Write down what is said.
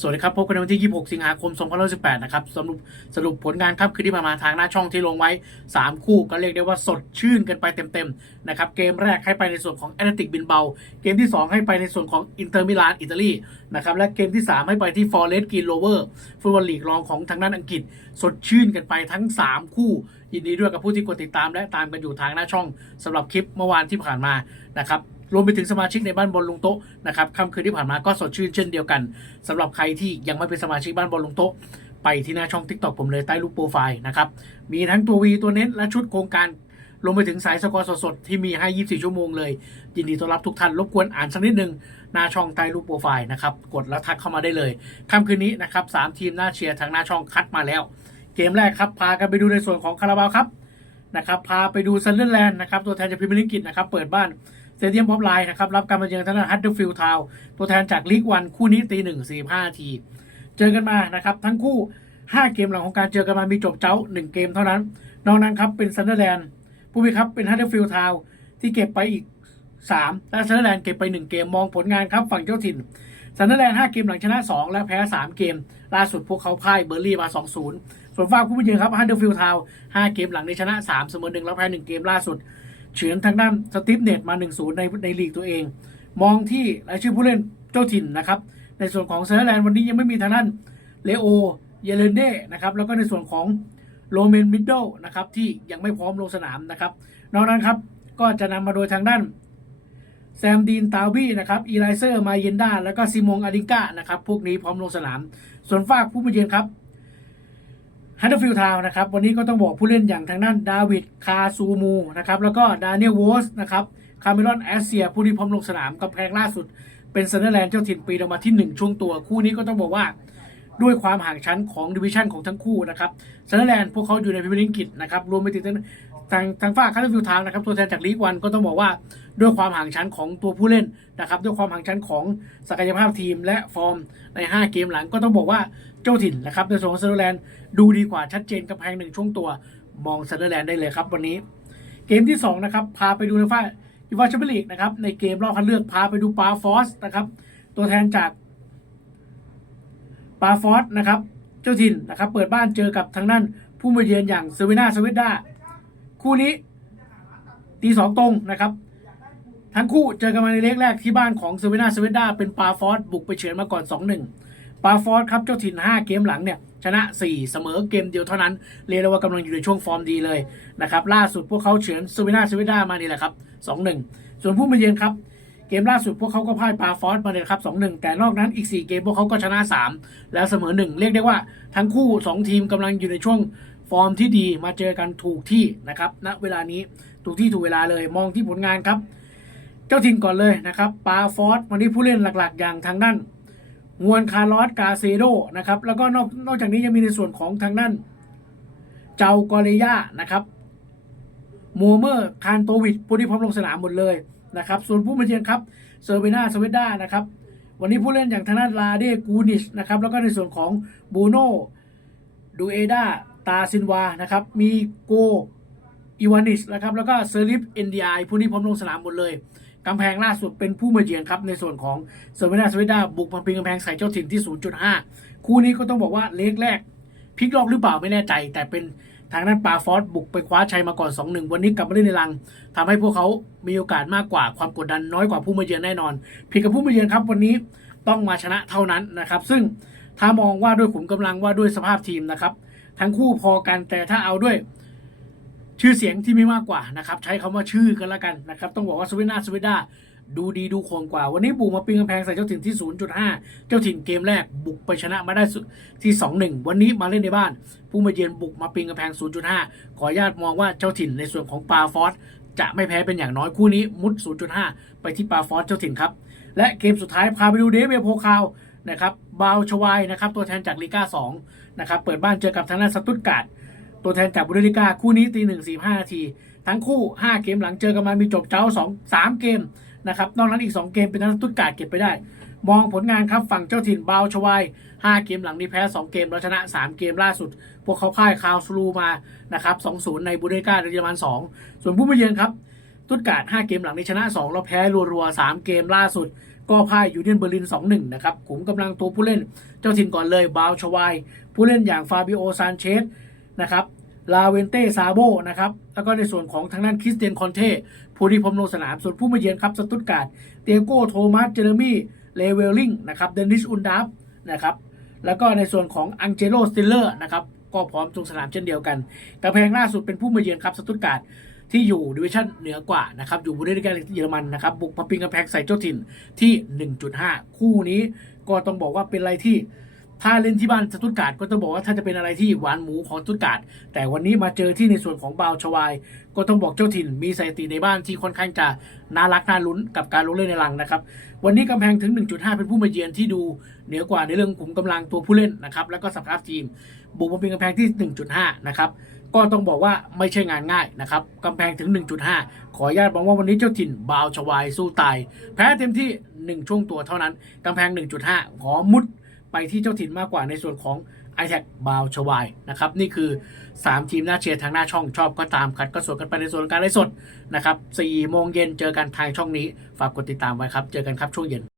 สวัสดีครับ พบกันในวันที่ 26 สิงหาคม 2018 นะครับสรุปสรุปผลงานครับคือที่ผ่านมาทางหน้าช่องที่ลงไว้ 3 คู่ก็เรียกได้ว่าสดชื่นกันไปเต็มๆนะครับเกมแรกให้ไปในส่วนของแอตเลติกบินเบา เกมที่ 2 ให้ไปในส่วนของอินเตอร์มิลานอิตาลีนะครับและเกมที่ 3 ให้ไปที่ฟอร์เรสต์กินโลเวอร์ฟุตบอลลีกรองของทางด้านอังกฤษ สดชื่นกันไปทั้ง 3 คู่ ยินดีด้วยกับผู้ที่กดติดตามและตามกันอยู่ทางหน้าช่องสำหรับคลิปเมื่อวานที่ผ่านมานะครับ รวมไปถึงสมาชิกในบ้านบอลลุงโต๊ะนะครับค่ำคืนที่ผ่านมาก็สดชื่นเช่นเดียวกันสำหรับใครที่ยังไม่เป็นสมาชิกบ้านบอลลุงโต๊ะไปที่หน้าช่อง TikTok ผมเลยใต้รูปโปรไฟล์นะครับมีทั้งตัววีตัวเน้นและชุดโครงการรวมไปถึงสายสกอร์สดๆที่มีให้ 24 ชั่วโมงเลย ยินดีต้อนรับทุกท่าน รบกวนอ่านสักนิดหนึ่งหน้าช่องใต้รูปโปรไฟล์นะครับ กดแล้วทักเข้ามาได้เลยค่ำคืนนี้นะครับสามทีมหน้าเชียร์ทางหน้าช่องคัดมาแล้ว เกมแรกครับ พากันไปดูในส่วนของคาราบาวครับนะครับ พาไปดูซันเดอร์แลนด์นะครับ ตัวแทนจากพรีเมียร์ลีกอังกฤษนะครับ เปิดบ้าน เตเดียมพอปไลน์นะครับรับการมาเยือนทางด้านฮัตเดอร์ฟิลด์ทาวตัวแทนจากลีกวันคู่นี้ตีหนึ่งสี่ห้าที เจอกันมานะครับ ทั้งคู่ 5 เกมหลังของการเจอกันมามีจบเจ้า 1 เกมเท่านั้น นอกนั้นครับเป็นซันเดอร์แลนด์ผู้พิครับเป็นฮัตเดอร์ฟิลด์ทาวที่เก็บไปอีก 3 และซันเดอร์แลนด์เก็บไป 1 เกมมองผลงานครับฝั่งเจ้าถิ่นซันเดอร์แลนด์5เกมหลังชนะ 2 และแพ้ 3 เกม ล่าสุดพวกเขาพ่ายเบอร์ลี่มา 2-0 ส่วนฝ้ากผู้ไปเยือนครับฮัตเดอร์ฟิลด์ทาว5เกมหลังในชนะ 3 เสมอ1แล้วแพ้ 1 เกมล่าสุด เฉือนทางด้านสตีฟเน็ตมา 1-0 ในในลีกตัวเอง มองที่รายชื่อผู้เล่นเจ้าถิ่นนะครับ ในส่วนของเซอร์แลนด์วันนี้ยังไม่มีทางด้านเลโอเยเลนเดนะครับแล้วก็ในส่วนของโรเมนมิดเดิลนะครับที่ยังไม่พร้อมลงสนามนะครับ นอกนั้นครับก็จะนำมาโดยทางด้านแซมดีนตาวีนะครับอีไลเซอร์มาเยนดาแล้วก็ซิมงอาดิก้านะครับพวกนี้พร้อมลงสนาม ส่วนฝากผู้มาเยือนครับ ฮันเดอร์ฟิลทาวนะครับวันนี้ก็ต้องบอกผู้เล่นอย่างทางด้านดาวิดคาซูมูนะครับแล้วก็ดานิเอลโวสนะครับคาเมรอนแอสเซีย ผู้ที่พร้อมลงสนามกับแพงล่าสุด เป็นเซนเนอร์แลนด์เจ้าถิ่นปีออกมาที่ 1 ช่วงตัว คู่นี้ก็ต้องบอกว่าด้วยความห่างชั้นของดิวิชั่นของทั้งคู่นะครับเซนเนอร์แลนด์พวกเขาอยู่ในพรีเมียร์ลีกอังกฤษนะครับรวมไปถึงทางทางทางฝ้าคาร์ฟิลทาวน์นะครับตัวแทนจากลีกวันก็ต้องบอกว่าด้วยความห่างชั้นของตัวผู้เล่นนะครับด้วยความห่างชั้นของศักยภาพทีมและฟอร์มใน 5 เกมหลังก็ต้องบอกว่า เจ้าถิ่นนะครับในส่วนของเซนเนอร์แลนด์ดูดีกว่าชัดเจนกับแพงหนึ่งช่วงตัวมองเซนเนอร์แลนด์ได้เลยครับวันนี้ เกมที่2นะครับพาไปดูในฝ้ายยูฟาแชมเปี้ยนลีกนะครับในเกมรอบคัดเลือกพาไปดูปาฟอสนะครับตัวแทนจากปาฟอสนะครับเจ้าถิ่นนะครับเปิดบ้านเจอกับทางด้นผู้มาเยือนอย่างเซเวนาสวิดาคู่นี้ตีสองตรงนะครับทั้งคู่เจอกันมาในเลกแรกที่บ้านของเซเวนาสวิดาเป็นปาฟอสบุกไปเฉือนมาก่อน 2-1 ปาฟอสครับเจ้าถิ่น 5 เกมหลังเนี่ยชนะ 4 เสมอเกมเดียวเท่านั้น เรียกได้ว่ากำลังอยู่ในช่วงฟอร์มดีเลยนะครับล่าสุดพวกเขาเฉือนเซเวนาสวิดามานี่แหละครับ 2-1 ส่วนผู้มาเยือนครับเกมล่าสุดพวกเขาก็พ่ายปาฟอสมาเลยครับ 2-1 แต่นอกนั้นอีก 4 เกมพวกเขาก็ชนะ 3 แล้วเสมอ 1 เรียกได้ว่าทั้งคู่ 2 ทีมกำลังอยู่ในช่วงฟอร์มที่ดีมาเจอกันถูกที่นะครับณเวลานี้ถูกที่ถูกเวลาเลยมองที่ผลงานครับ เจ้าถิ่นก่อนเลยนะครับปาฟอสวันนี้ผู้เล่นหลักๆ อย่างทางด้าน งวนคาร์ลอสกาเซโดนะครับแล้วก็นอกนอกจากนี้ยังมีในส่วนของทางด้นเจ้ากอเรยานะครับมัวเมอร์คานโตวิดผู้ที่พร้อมลงสนามหมดเลยนะครับส่วนผู้มาเยือนครับเซอร์เบนาสเวด้านะครับวันนี้ผู้เล่นอย่างทางด้านลาเดกูนิชนะครับแล้วก็ในส่วนของบูโนดูเอดาตาซินวานะครับมีโกอีวานิชนะครับแล้วก็เซอร์ลิฟเอ็นดีไอผู้นี้พร้อมลงสนามหมดเลย กำแพงล่าสุดเป็นผู้มาเยือนครับในส่วนของเซเบนาสเวด้าบุกมาปีนกำแพงใส่เจ้าถิ่นที่ 0.5 คู่นี้ก็ต้องบอกว่าเล็กแรกพลิกล็อกหรือเปล่าไม่แน่ใจ แต่เป็นทางด้านปาฟอสบุกไปคว้าชัยมาก่อน 2-1 วันนี้กลับมาเล่นในรังทำให้พวกเขามีโอกาสมากกว่าความกดดันน้อยกว่าผู้มาเยือนแน่นอนพีกับผู้มาเยือนครับวันนี้ต้องมาชนะเท่านั้นนะครับ ซึ่งถ้ามองว่าด้วยขุมกำลังว่าด้วยสภาพทีมนะครับ ทั้งคู่พอกันแต่ถ้าเอาด้วย ชื่อเสียงที่ไมีมากกว่านะครับใช้คำว่าชื่อกันละกันนะครับต้องบอกว่าสวินาสวิดาดูดีดูคงกว่า วันนี้บุกมาปีนกำแพงใส่เจ้าถิ่นที่ 0.5 เจ้าถิ่นเกมแรกบุกไปชนะมาได้สุดที่ 2-1 วันนี้มาเล่นในบ้าน ผู้มาเยือนบุกมาปีนกำแพง 0.5 ขออนุญาตมองว่าเจ้าถิ่นในส่วนของปาฟอสจะไม่แพ้เป็นอย่างน้อยคู่นี้มุด 0.5 ไปที่ปาฟอสเจ้าถิ่นครับ และเกมสุดท้ายพาไปดูเดฟเวลโพคาวนะครับบาวชวายนะครับตัวแทนจากลีกา2นะครับเปิดบ้านเจอกับทางด้านสตุตการ์ด ตัวแทนจากบุนเดสลิก้าคู่นี้ตีหนึ่งสี่ห้านาที ทั้งคู่ 5 เกมหลังเจอกันมามีจบเจ้า2 3เกมนะครับนอกนั้นอีก 2 เกมเป็นทางด้านสตุตการ์ดเก็บไปได้ มองผลงานครับฝั่งเจ้าถิ่นบาวชวาย5เกมหลังนี้แพ้ 2 เกมแล้วชนะ 3 เกมล่าสุด พวกเขาพ่ายคาวสลูมานะครับ2-0 ในบุนเดลิกาเยอรมัน2ส่วนผู้มาเยือนครับตุตการ์ด5เกมหลังนี้ชนะ 2 แล้วแพ้รัวๆ3 เกมล่าสุด ก็พ่ายยูเนียนเบอร์ลิน 2-1 นะครับขุมกำลังตัวผู้เล่นเจ้าถิ่นก่อนเลยบาวชวายผู้เล่นอย่างฟาบิโอซานเชสนะครับ ลาเวนเต้ซาโบนะครับ แล้วก็ในส่วนของทางด้านคริสเตียนคอนเต้ผู้ที่พรมลงสนาม ส่วนผู้มาเยือนครับสตุตการ์ดเตียโกโทมัสเจเรมี่เลเวลลิงนะครับเดนิสอุนดับนะครับแล้วก็ในส่วนของอังเจโลสติลเลอร์นะครับก็พร้อมลงสนามเช่นเดียวกันกำแพงล่าสุดเป็นผู้มาเยือนครับสตุตการ์ดที่อยู่ดิวิชั่นเหนือกว่านะครับอยู่บูเดสลิกาเยอรมันนะครับบุกมาปิงกำแพงใส่เจ้าถิ่นที่ 1.5 คู่นี้ก็ต้องบอกว่าเป็นอะไรที่ ถ้าเล่นที่บ้านสตุตการ์ดก็ต้องบอกว่าถ้าจะเป็นอะไรที่หวานหมูของสตุตการ์ดแต่วันนี้มาเจอที่ในส่วนของบาวชวาย ก็ต้องบอกเจ้าถิ่นมีสถิติในบ้านที่ค่อนข้างจะน่ารักน่าลุ้นกับการลงเล่นในรังนะครับ วันนี้กำแพงถึง 1.5 เป็นผู้มาเยือนที่ดูเหนือกว่าในเรื่องขุมกำลังตัวผู้เล่นนะครับแล้วก็สภาพทีมบุกมาเป็นกำแพงที่ 1.5 นะครับก็ต้องบอกว่าไม่ใช่งานง่ายนะครับกำแพงถึง 1.5 ขออนุญาตบอกว่าวันนี้เจ้าถิ่นบาวชวายสู้ตาย แพ้เต็มที่ 1 ช่วงตัวเท่านั้นกำแพง 1.5 ขอมุด ไปที่เจ้าถิ่นมากกว่าในส่วนของ i t แทบาวชวายนะครับนี่คือ 3 ทีมหน้าเชียร์ทางหน้าช่องชอบก็ตามคัดก็สวนกันไปในส่วนการไลฟ์สดนะครับ4โมงเย็นเจอกันทางช่องนี้ ฝากกดติดตามไว้ครับ เจอกันครับช่วงเย็น